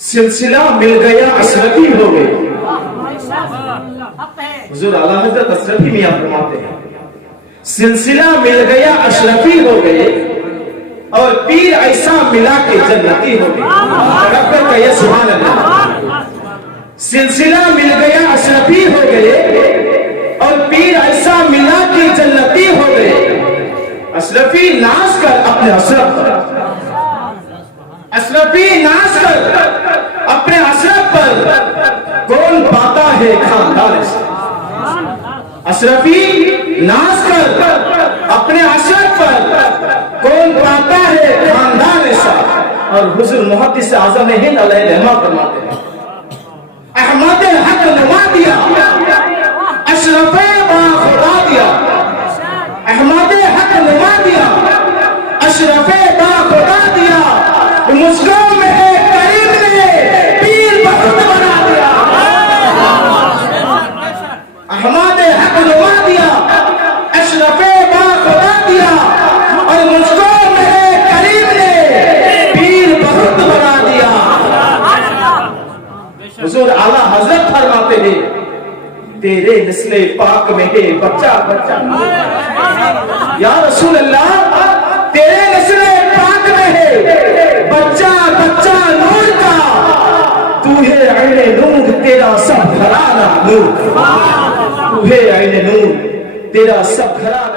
सिलसिला मिल गया अशरफी हो गए। हुजूर आला हजरत अशरफी मियां फरमाते हैं, सिलसिला मिल गया अशरफी हो गए और पीर ऐसा मिला के जन्नती हो गए। सुभान अल्लाह। सिलसिला मिल गया अशरफी हो गए और पीर ऐसा मिला के जन्नती हो गए। अशरफी नाच कर अपने अशरफ पर, अशरफी नाच कर अपने अशरफ पर, कौन पाता है खानदान से। अशरफी नाच कर अपने अशरफ पर, कौन पाता है खानदान सा। और हुजूर मुहद्दिस आज़म हिंद अलैहिर्रहमा फरमाते हैं, अहमद हक नुमा दिया, अशरफे बा खुदा दिया। अहमद हक नुमा दिया, अशरफे बा खुदा दिया। मुझको मेरे करीम ने पीर बहुत बना दिया। अहमद हक नुमा दिया, अशरफे बा खुदा दिया और मुझको मेरे करीम ने पीर बहुत बना दिया। हुजूर आला हजरत फरमाते हैं, तेरे नस्ले पाक में है बच्चा बच्चा। या रसूल अल्लाह, तेरे नस्ले पाक में है बच्चा बच्चा नूर का। तू है ऐने नूर, तेरा सब घराना नूर। तू है ऐने नूर, तेरा सब घराना